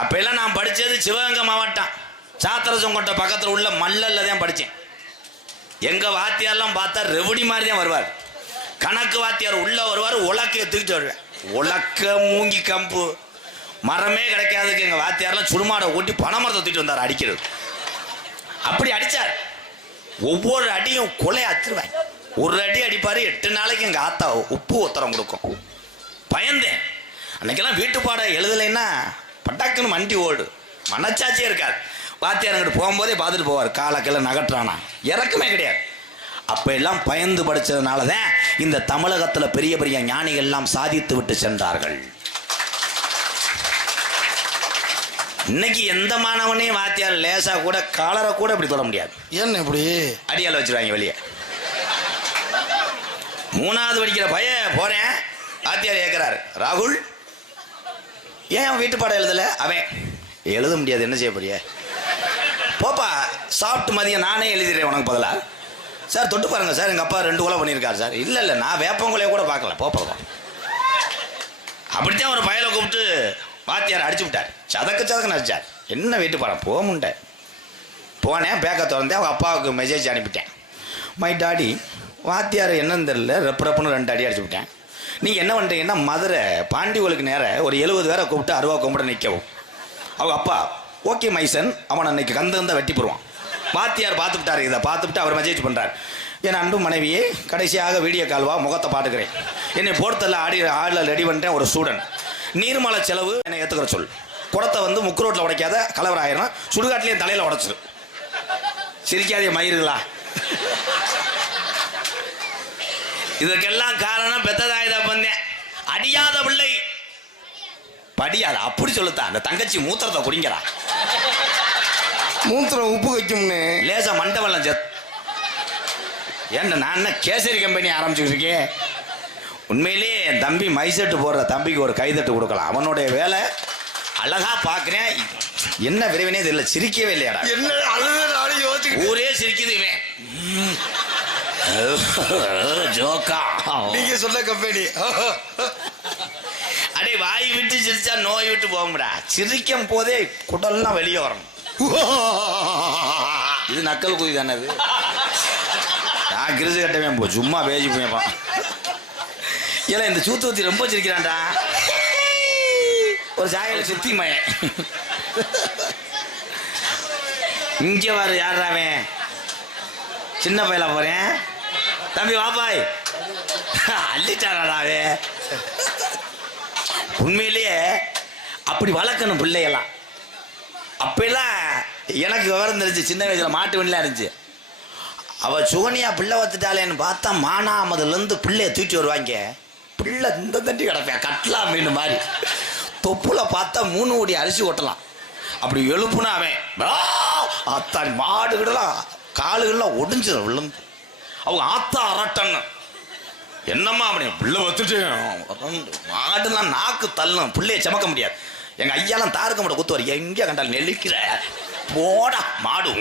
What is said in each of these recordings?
அப்பெல்லாம் நான் படித்தது சிவகங்கை மாவட்டம் சாத்திரசங்கோட்டை பக்கத்தில் உள்ள மல்லல்ல தான் படித்தேன். எங்கள் வாத்தியாரெல்லாம் பார்த்தா ரெவடி மாதிரி தான் வருவார். கணக்கு வாத்தியார் உள்ளே வருவார், உலக்கையை தூக்கிட்டு வருவேன். உலக்க மூங்கி கம்பு மரமே கிடைக்காதுக்கு எங்கள் வாத்தியாரெல்லாம் சுடுமாடை ஓட்டி பனைமரத்தை தூக்கிட்டு வந்தார் அடிக்கிறது. அப்படி அடித்தார். ஒவ்வொரு அடியும் கொலை அத்துருவேன். ஒரு அடி அடிப்பார், 8 நாளைக்கு எங்கள் ஆத்தா உப்பு உத்தரம் கொடுக்கும். பயந்தேன். அன்னைக்கெல்லாம் வீட்டு பாடம் எழுதலைன்னா பட்டாக்குன்னு மண்டி ஓடு, மனச்சாச்சியே இருக்காது. வாத்தியார் அங்கிட்டு போகும்போதே பார்த்துட்டு போவார், காலக்கெல்லாம் நகட்டுறானா, இறக்குமே கிடையாது. அப்போ எல்லாம் பயந்து படித்ததுனால தான் இந்த தமிழகத்தில் பெரிய பெரிய ஞானிகள் எல்லாம் சாதித்து விட்டு சென்றார்கள். இன்னைக்கு எந்த மாணவனையும் வாத்தியார் லேசா கூட காலரை கூட இப்படி தொட முடியாது. ஏன்னு இப்படி அடியால் வச்சிருவாங்க வெளியே. 3வது படிக்கிற பையன் போறேன், வாத்தியார் கேட்கிறாரு, ராகுல் ஏன் வீட்டு பாடம் எழுதலை? அவன் எழுத முடியாது, என்ன செய்ய போறிய? போப்பா சாப்பிட்டு மதியம் நானே எழுதிடுறேன் உனக்கு பதிலா. சார் தொட்டு பாருங்க சார், எங்கள் அப்பா 2 கொலை பண்ணியிருக்காரு சார். இல்லை நான் வேப்பங்கொலையை கூட பார்க்கல, போப்பா. அப்படித்தான் ஒரு பயலை கூப்பிட்டு வாத்தியார் அடிச்சு விட்டார். சதக்குன்னு அடிச்சார். என்ன வீட்டு பாடம் போக முண்டை. போனேன், பேக்கை திறந்தேன், அவங்க அப்பாவுக்கு மெசேஜ் அனுப்பிட்டேன். மை டாடி, வாத்தியார் என்னன்னு தெரியல, ரெப்புன்னு 2 அடி அடிச்சு விட்டேன். நீங்கள் என்ன பண்ணுறீங்கன்னா மதுரை பாண்டிகளுக்கு நேரம் ஒரு 70 பேரை கூப்பிட்டு 60 கும்பிட நிற்கவும். அவங்க அப்பா ஓகே மைசன், அவனை அன்னைக்கு கந்து வெட்டி போடுவான். வாத்தியார் பார்த்துக்கிட்டாரு. இதை பார்த்துட்டு அவர் மெசேஜ் பண்ணுறார், என் அன்பு மனைவியே, கடைசியாக வீடியோ கால்வா, முகத்தை பார்த்துக்கிறேன். என்னை போர்த்தெல்லாம் ஆடில் ரெடி பண்ணிட்டேன். ஒரு ஸ்டூடெண்ட், நீர்மலை செலவு என்னை ஏற்றுக்கிற சொல். குடத்தை வந்து முக்கு ரோட்டில் உடைக்காத, கலவரம் ஆயிரும், சுடுகாட்டிலேயே தலையில் உடைச்சிரு. சிரிக்காதே மயிருங்களா. இதுக்கெல்லாம் காரணம் பெத்ததாயுதா பந்தேன். அடியாத பிள்ளை படியாத, அப்படி சொல்லுத்தான். அந்த தங்கச்சி மூத்திரத்தை குடிங்கிறா. மூத்திரம் உப்பு வைக்கும்னு லேசா மண்டவெல்லாம் செத். ஏன்னா நான் என்ன கேசரி கம்பெனி ஆரம்பிச்சுக்கிட்டு இருக்கேன். உண்மையிலே என் தம்பி மைசெட்டு போடுற தம்பிக்கு ஒரு கைதட்டு கொடுக்கலாம். அவனுடைய வேலை அழகா பார்க்குறேன். என்ன விரைவினே தெரியல, சிரிக்கவே இல்லையாடா. என்ன ஊரே சிரிக்குது இவன். ஜோக்கா நீங்க சொல்ல கம்பெனி. அடே வாய் விட்டு சிரிச்சா நோய் விட்டு போகும்டா. சிரிக்கும் போதே குடல்லாம் வெளியே வரணும். இது நக்கல் குதி தானே. அது நான் கிரிசு கட்டவே போ, சும்மா பேசி போயப்பான். ஏன்னா இந்த சூத்துவத்தி ரொம்ப சிரிக்கிறான்டா. ஒரு சாயல சுத்தி மயன். இங்க வாரு, யாராவே சின்ன பையலா போறேன். தம்பி வாப்பாய் அள்ளிட்டாராடாவே. உண்மையிலேயே அப்படி வளர்க்கணும் பிள்ளையெல்லாம். அப்பெல்லாம் எனக்கு விவரம் தெரிஞ்சு, சின்ன வயசுல மாட்டு வண்டிலாம் இருந்துச்சு. அவள் சுகனியா பிள்ளை வத்துட்டாளேன்னு பார்த்தா மானாமதுலேருந்து பிள்ளைய தூக்கி வருவாங்க. பிள்ளை இந்த தண்டி கிடப்பேன், கட்லா மீன் மாதிரி. தொப்புல பார்த்தா 3 கோடி அரிசி ஓட்டலாம். அப்படி எழுப்புனா அவன் அத்தான் மாடுகிடலாம், காலுகள்லாம் ஒடிஞ்சிடும் விழுந்து. அவங்க ஆத்தா அரட்டன்னு என்னம்மா அப்படி பிள்ளை வத்துட்டு மாடுலாம் நாக்கு தள்ளும், பிள்ளைய சமக்க முடியாது. எங்கள் ஐயாலாம் தாருக்க மாட்ட குத்துவார், எங்கே கண்டாலும் நெளிக்கிற போடா மாடு.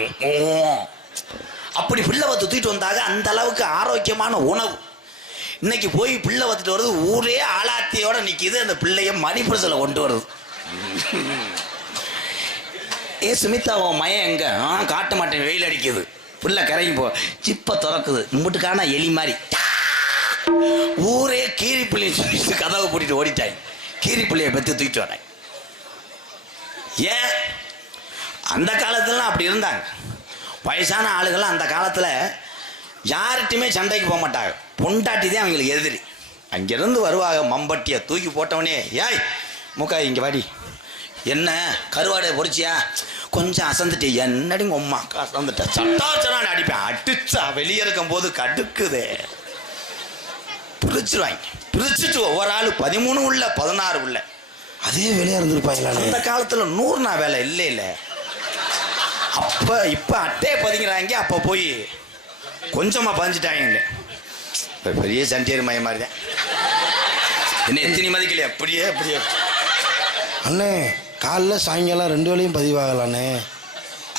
அப்படி பிள்ளை வத்து தூக்கிட்டு வந்தாங்க. அந்த அளவுக்கு ஆரோக்கியமான உணவு. இன்னைக்கு போய் பிள்ளை வத்துட்டு வருது, ஊரே ஆளாத்தியோட நிற்கிது. அந்த பிள்ளைய மணிப்புரசில் கொண்டு வருது. ஏ சுமிதா, உன் மயம் எங்க? காட்ட மாட்டேன், வெயில் அடிக்குது. பிள்ளை கரையும் போ, சிப்பை திறக்குது, முட்டுக்கான எலி மாதிரி. ஊரே கீரி பிள்ளைய சொல்லிட்டு கதவை பூட்டிட்டு ஓடிட்டாய். கீரி பிள்ளைய பெற்று தூக்கிட்டு வராங்க. ஏன் அந்த காலத்துலலாம் அப்படி இருந்தாங்க. வயசான ஆளுகள்லாம் அந்த காலத்தில் யார்கிட்டையுமே சண்டைக்கு போக மாட்டாங்க. பொண்டாட்டி தான் அவங்களுக்கு எதிரி. அங்கேருந்து வருவாங்க, மம்பட்டியை தூக்கி போட்டவனே, ஏய் முக்கா இங்கே வாடி, என்ன கருவாடை பொறிச்சியா, கொஞ்சம் அசந்துட்டு, என்னடி உம்மா அசந்துட்ட, சட்டாச்சரான்னு அடிப்பேன். அடிச்சா வெளியே இருக்கும் போது கடுக்குதே, பிரிச்சுருவாங்க. பிரிச்சுட்டு ஒவ்வொரு ஆள் 13 உள்ள 16 உள்ள அதே வேலையா இருந்திருப்பாங்களா. அந்த காலத்துல 100 வேலை இல்லை. அப்ப இப்ப அட்டையை பதிங்கிறாங்க. அப்ப போய் கொஞ்சமா பதிஞ்சிட்டாங்க. பெரிய சண்டியர் மய மாதிரி தான். என்ன எத்தனை மதிக்கலையே, அப்படியே அண்ணே. காலைல சாயங்காலம் 2 வேளையும் பதிவாகலாண்ணே.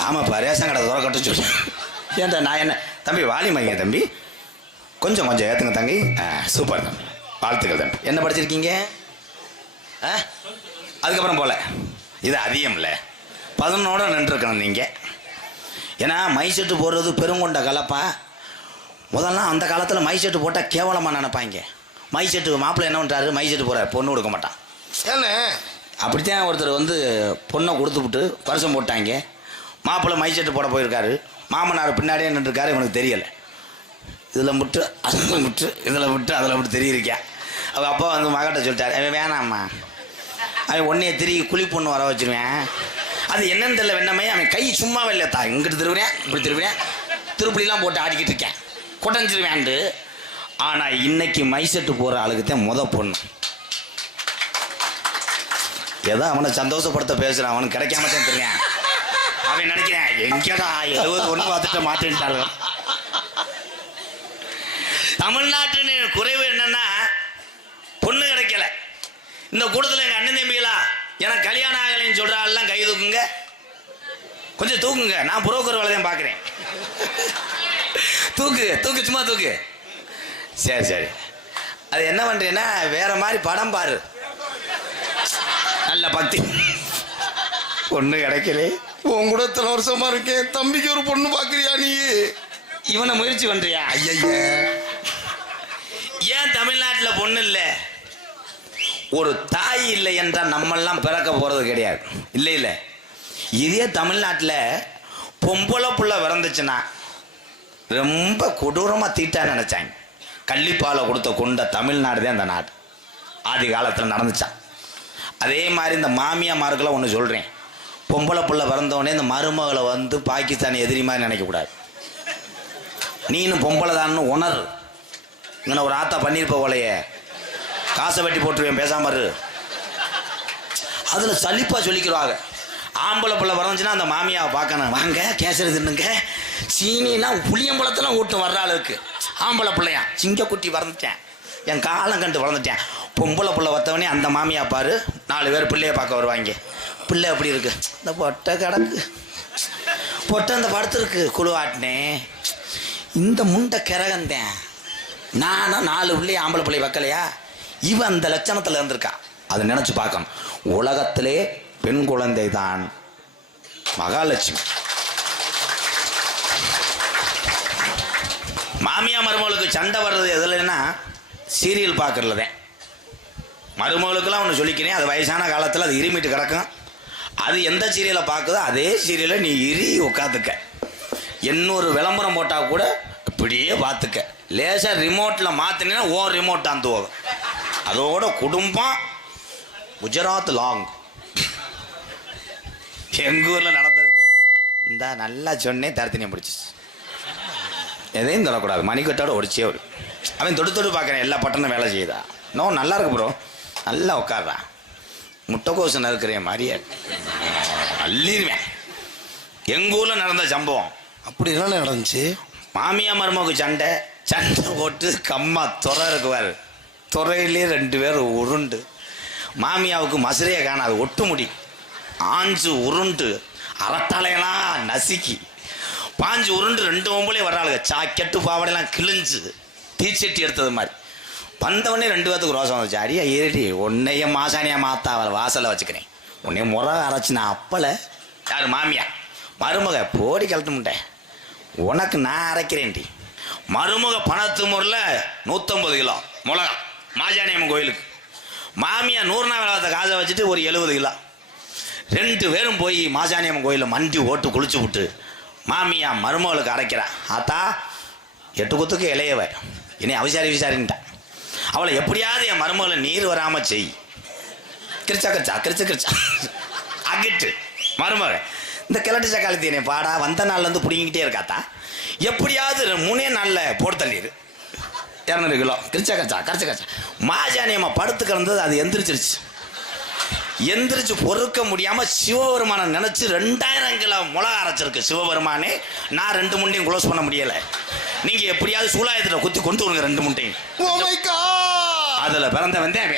ஆமாப்பா, ரேஷன் கடை கட்ட சொல்லு. ஏன்டா நான் என்ன தம்பி வாலி மைங்க தம்பி, கொஞ்சம் ஏற்றுங்க தங்கி. சூப்பர் தம்பி, வாழ்த்துக்கள் தம்பி. என்ன படிச்சிருக்கீங்க? அதுக்கப்புறம் போல இது அதிகம்ல 11ஓட நின்றுருக்கணும் நீங்கள். ஏன்னா மை செட்டு போடுறது பெருங்கொண்ட கலப்பா. முதல்ல அந்த காலத்தில் மை செட்டு போட்டால் கேவலமாக நினைப்பாங்க. மை செட்டு மாப்பிள்ளை என்ன பண்ணுறாரு, மை செட்டு போகிறார், பொண்ணு கொடுக்க மாட்டான். ஏண்ணே அப்படித்தான் ஒருத்தர் வந்து பொண்ணை கொடுத்துவிட்டு பரிசம் போட்டாங்க. மாப்பிள்ளை மை செட்டு போட போயிருக்காரு, மாமனார் பின்னாடியே நின்றுருக்காரு, இவனுக்கு தெரியலை. இதில் முட்டு அதில் முட்டு, இதில் முட்டு அதில் முட்டு தெரியிருக்கா. அவள் அப்பா வந்து மகட்ட சொல்லிட்டார், அவன் வேணாம்மா, அவன் ஒன்றைய திரும்பி குழி பொண்ணு வர வச்சுருவேன். அது என்னன்னு தெரியல, வெண்ணமே அவன் கை சும்மாவே இல்லைத்தா, இங்கிட்டு திருவிறேன் இப்படி திருவிறேன், திருப்படிலாம் போட்டு ஆடிக்கிட்டு இருக்கேன், கொட்டஞ்சிருவேன்ண்டு. ஆனால் இன்னைக்கு மை செட்டு போகிற ஆளுக்கு தான் பொண்ணு. ஏதோ அவனை சந்தோஷப்படுத்த பேசுகிறான், அவனுக்கு கிடைக்காம தான் தெரியும். அவன் நினைக்கிறேன் எங்கடா 70 ஒன்று பார்த்துட்டு மாற்றிட்டாங்க. தமிழ்நாட்டின் குறைவு என்னன்னா பொண்ணு கிடைக்கல. இந்த கூட்டத்தில் எங்கள் அண்ணன் தம்பிகளா எனக்கு கல்யாணம் ஆகலைன்னு சொல்கிற ஆள்லாம் கை தூக்குங்க, கொஞ்சம் தூக்குங்க. நான் புரோக்கர் வேலை தான் பார்க்குறேன். தூக்கு தூக்கு, சும்மா தூக்கு. சரி சரி, அது என்ன பண்ணுறேன்னா வேற மாதிரி படம் பாரு, நல்ல பக்தி. பொண்ணு கிடைக்கல. உன் கூட இத்தனை வருஷமா இருக்கேன், தம்பிக்கு ஒரு பொண்ணு பார்க்குறியா நீ? இவனை முயற்சி பண்ணுறியா? ஐயா ஏன் தமிழ்நாட்டில் பொண்ணு இல்லை? ஒரு தாய் இல்லை என்றால் நம்மெல்லாம் பிறக்க போகிறது கிடையாது. இல்லை இல்லை, இதே தமிழ்நாட்டில் பொம்பளை புள்ள பிறந்துச்சுன்னா ரொம்ப கொடூரமாக தீட்டா நினச்சாங்க. கள்ளிப்பாலை கொடுத்த கொண்ட தமிழ்நாடு தான் அந்த நாடு. ஆதி காலத்தில் நடந்துச்சான். அதே மாதிரி இந்த மாமியாமாருக்கெல்லாம் ஒன்று சொல்கிறேன், பொம்பளை புள்ள பிறந்தவொடனே இந்த மருமகளை வந்து பாகிஸ்தான் எதிரி மாதிரி நினைக்கக்கூடாது. நீனும் பொம்பளை தான்னு உணர். இங்கே ஒரு ஆத்தா பண்ணியிருப்ப போலையே, காசை வெட்டி போட்டுருவேன் பேசாம இரு. அதில் சலிப்பாக சொல்லிக்கிறாங்க. ஆம்பளை பிள்ளை பிறந்துச்சுன்னா அந்த மாமியாவை பார்க்கணும், வாங்க கேசரி தின்னுங்க, சீனினா புளியம்பழத்தெல்லாம் ஊட்டும் வர்ற அளவுக்கு. ஆம்பளை பிள்ளையா சிங்கக்குட்டி வளர்ந்துட்டேன், என் காலம் கண்டு வளர்ந்துட்டேன். பொம்பளை பிள்ளை வத்தவனே அந்த மாமியா பாரு 4 பேர் பிள்ளைய பார்க்க வருவாங்க. பிள்ளை எப்படி இருக்கு, இந்த பொட்டை கிடக்கு, பொட்டை அந்த படுத்துருக்கு, குழுவாட்டினே, இந்த முண்டை கிறகந்தேன், நானும் 4 பிள்ளைய ஆம்பளை பிள்ளை வைக்கலையா, இவன் அந்த லட்சணத்தில் இருந்திருக்கா. அதை நினச்சி பார்க்கணும். உலகத்திலே பெண் குழந்தை தான் மகாலட்சுமி. மாமியா மருமகளுக்கு சண்டை வர்றது எதுலன்னா சீரியல் பார்க்கறதுதான். மருமகளுக்கெல்லாம் ஒன்று சொல்லிக்கிறேன், அது வயசான காலத்தில் அது இருமிட்டு கிடக்கும். அது எந்த சீரியலை பார்க்குதோ அதே சீரியலை நீ உட்காந்துக்க. இன்னொரு விளம்பரம் போட்டால் கூட இப்படியே பார்த்துக்க. லேசாக ரிமோட்டில் மாற்றினா ஓ ரிமோட் அந்த போகும். அதோட குடும்பம் குஜராத் லாங். எங்கள் ஊரில் நடந்ததுக்கு இந்த நல்லா சொன்னேன், தரத்தினியம் பிடிச்சிச்சு. எதையும் தொடக்கூடாது, மணிக்கட்டோட ஒடிச்சே வரும். அவன் தொடு பார்க்குறேன், எல்லா பட்டனும் வேலை செய்யுதா. இன்னும் நல்லா இருக்கு ப்ரோ, நல்லா உட்காடுறான், முட்டைக்கோசு நறுக்கிறேன் மாதிரியே அள்ளிடுவேன். எங்கள் ஊரில் நடந்த சம்பவம் அப்படி என்ன நடந்துச்சு? மாமியா மருமகளுக்கு சண்டை போட்டு கம்மா துறை இருக்குவார், துறையிலே 2 பேர் உருண்டு. மாமியாவுக்கு மசுரையை காணாது, ஒட்டு முடி ஆஞ்சு உருண்டு, அரட்டாளையெல்லாம் நசுக்கி பாஞ்சு உருண்டு 2 ஒம்பளே வர்றாளுங்க. சாக்கெட்டு பாவடையெல்லாம் கிழிஞ்சு தீச்சட்டி எடுத்தது மாதிரி வந்தவொடனே 2 பேர்த்துக்கு ரோசம் வந்துச்சு. அடியா ஏறி உன்னைய மாசானியா மாத்தா அவளை வாசலில் வச்சுக்கிறேன், உன்னைய முறை அரைச்சி நான் அப்பலை. யார் மாமியா? மருமக போடி கழட்ட முட்டேன், உனக்கு நான் அரைக்கிறேன்டி. மருமக பணத்து முறையில் 150 கிலோ மிளகா மாஜானியம்மன் கோயிலுக்கு. மாமியா 100 வேலை காசை வச்சுட்டு ஒரு 70 கிலோ. 2 பேரும் போய் மாசாணியம்மன் கோயிலில் மண்டி ஓட்டு குளிச்சு விட்டு மாமியா மருமகளுக்கு அரைக்கிறா. ஆத்தா 8 குத்துக்கு இளையவ, இனி விசாரின்ட்டான். அவளை எப்படியாவது என் மருமகளை நீர் வராமல் செய். கிரிச்சா அகிட்டு மருமக இந்த கிழட்டு சக்காலத்தி என்னை பாடா வந்த நாள்லேருந்து பிடிங்கிட்டே இருக்காத்தா, எப்படியாவது 3 நாளில் போட்டு தள்ளிடு. 200 கிலோ கரைச்சா மாஜானியம்மா படுத்து கிடந்தது, அது எந்திரிச்சு பொறுக்க முடியாம சிவபெருமானை நினைச்சு 2000 கிலோ மிளகா அரைச்சிருக்கு சிவபெருமானே. நான் 2 முண்டையும் க்ளோஸ் பண்ண முடியல. நீங்க எப்படியாவது சூலாயத்துல குத்தி கொண்டு வருங்க 2 முண்டையும். Oh my God! அதுல பிறந்த வந்தேன்.